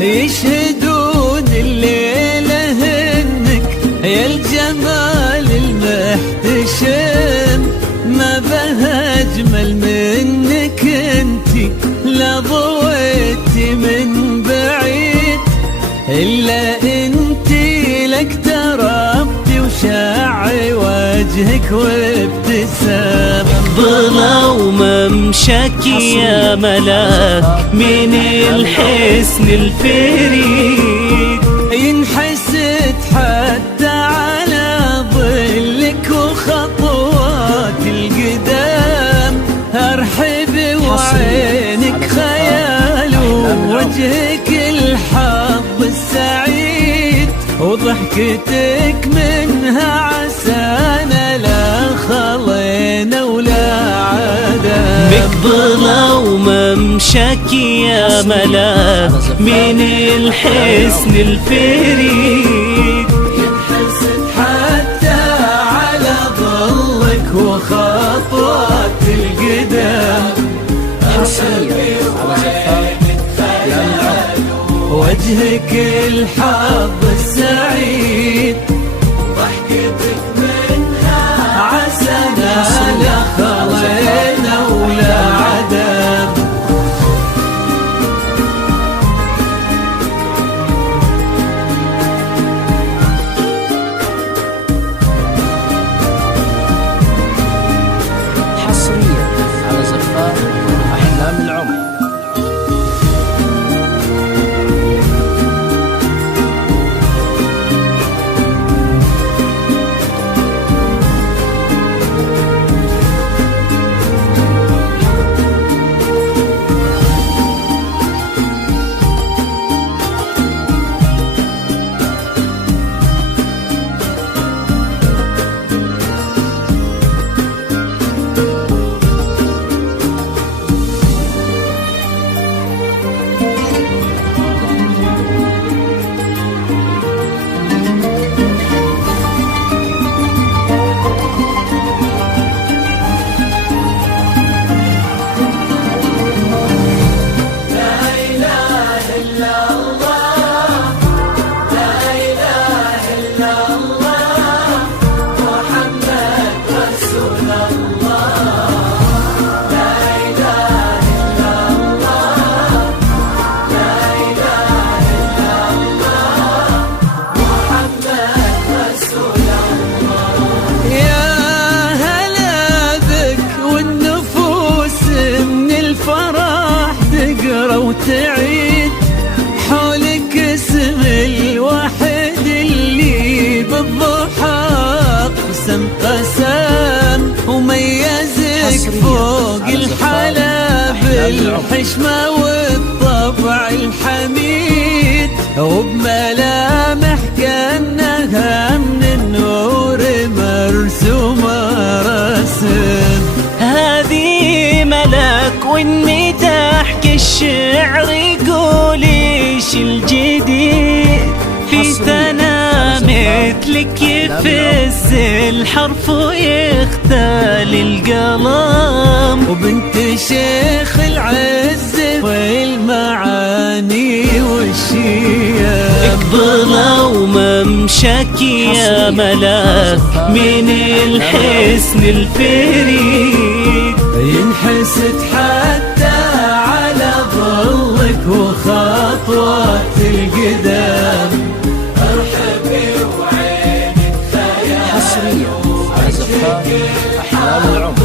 يشهدون الليلة إنك يا الجمال المحتشم، ما بها أجمل منك انتي، لا ضويتي من بعيد إلا انتي، لك تربتي وشاع وجهك وابتسام. ظلوا ممشك يا ملاك من الحسن الفريد، ينحسد حتى على ظلك وخطوات القدام، ارحب وعينك خيال ووجهك الحظ السعيد، وضحكتك منها عسانا لا خلينا ولا عدم. بك ظلوا ممشك يا ملاك من الحسن الفريد، ينحسد حتى على ظلك وخطوات القدام، حصريا وجهك الحظ السعيد، ضحكتك منها عسانا لا خلينا ولا عدم. حصريا على زفاف أحلام العمر. وتعيد حولك اسم الواحد اللي بالضحى قسم وميزك فوق الحلا بالحشمة والطبع الحميد، وبملامح كأنها من النور مرسومة رسم. هذه ملاك وانمداح الشعر يقول ايش الجديد، في ثنا مثلك يفز الحرف ويختال القلم، وبنت شيخ العز والمعاني والشيم. ظلوا ممشك يا ملاك من الحسن الفريد، ينحسد حتى على ظلك وخطوات القدام، ارحبي وعينك خيال. حصريا على زفاف أحلام العمر.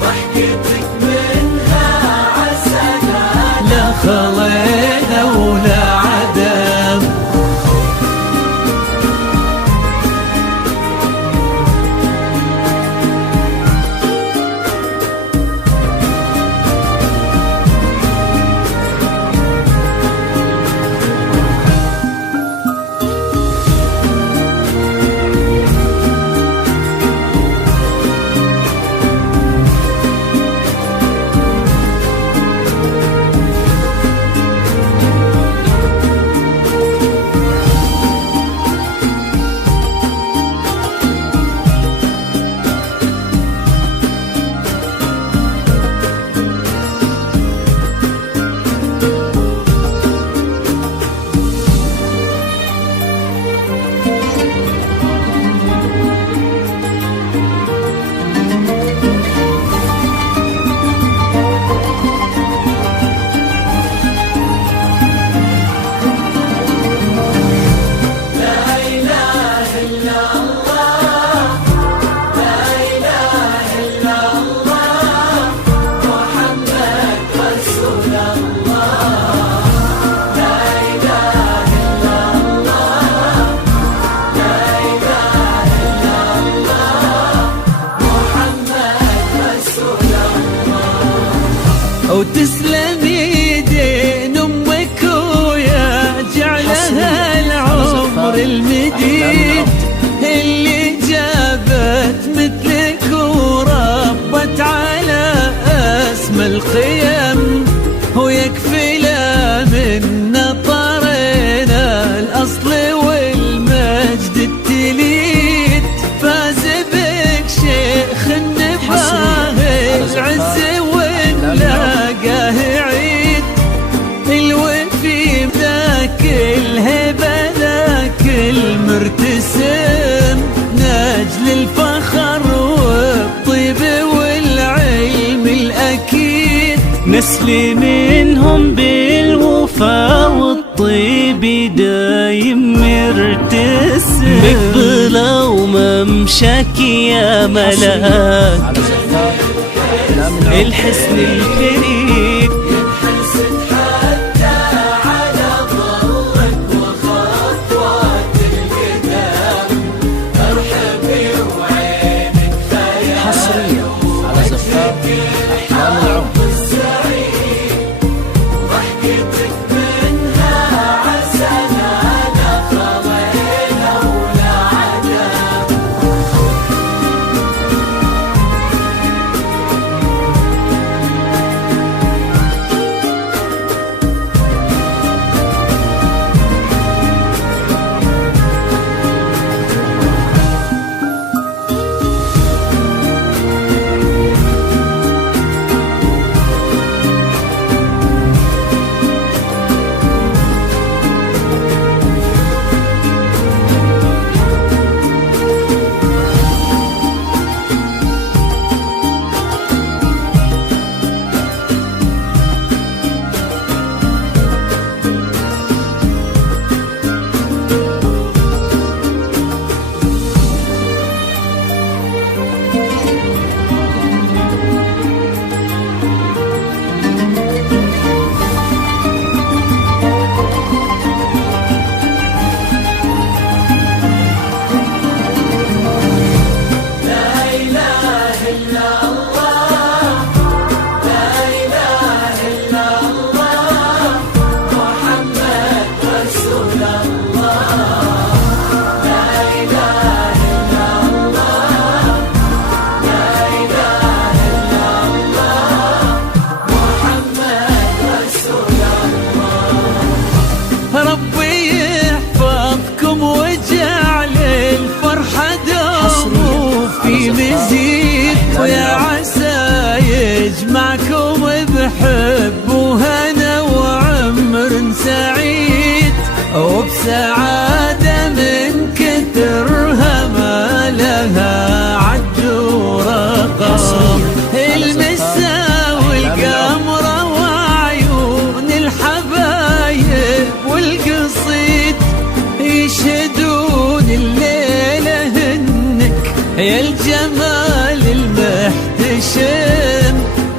ضحكتك منها عسانا لا خلينا ولا عدم. وتسلم يدين امك ويا جعلها العمر المديد اللي جابت مثلك وربت على اسمى القيم، ويكفي لا من نطرنا الاصل والمجد التليد. فاز بك شيخ النباه العز ونلاقاه عيد، الوفي ذاك الهبه ذاك المرتسم، نجل الفخر والطيب والعلم الأكيد. نسلي منهم بالوفا والطيب دايم مرتسم، مقبلة وممشاك يا ملاك الحسن الفريد. حصريا على زفاف أحلام العمر. ويا عسى يجمعكم بحب وهنا وعمر سعيد، وبسعادة من كثرها ما لها عد ورقم. المسا والقمرة وعيون الحبايب والقصيد يشهدون الليلة هنك يا الجمال المحتشم.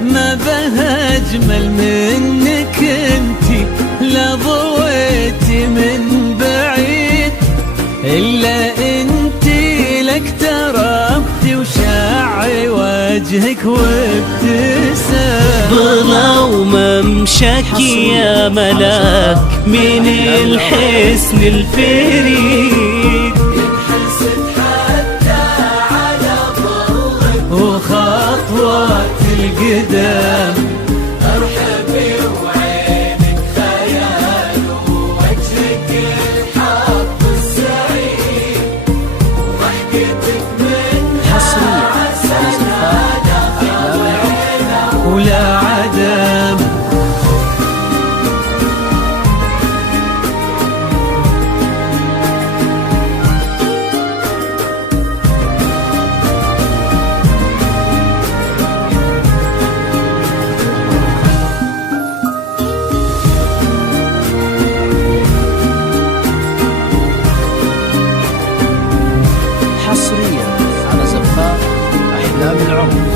ما بها أجمل منك انتي لا ضويتي من بعيد، إلا انتي لك تربتي وشاعي وجهك وابتسام. ضلا وممشاك يا ملاك من الحسن الفريد، وخطوات القدام ارحبي وعينك خيال ووجهك الحق السعيد، وضحكتك منها حصريا على زفاف أحلام العمر. ولا عدم. حصريا على زفاف أحلام العمر.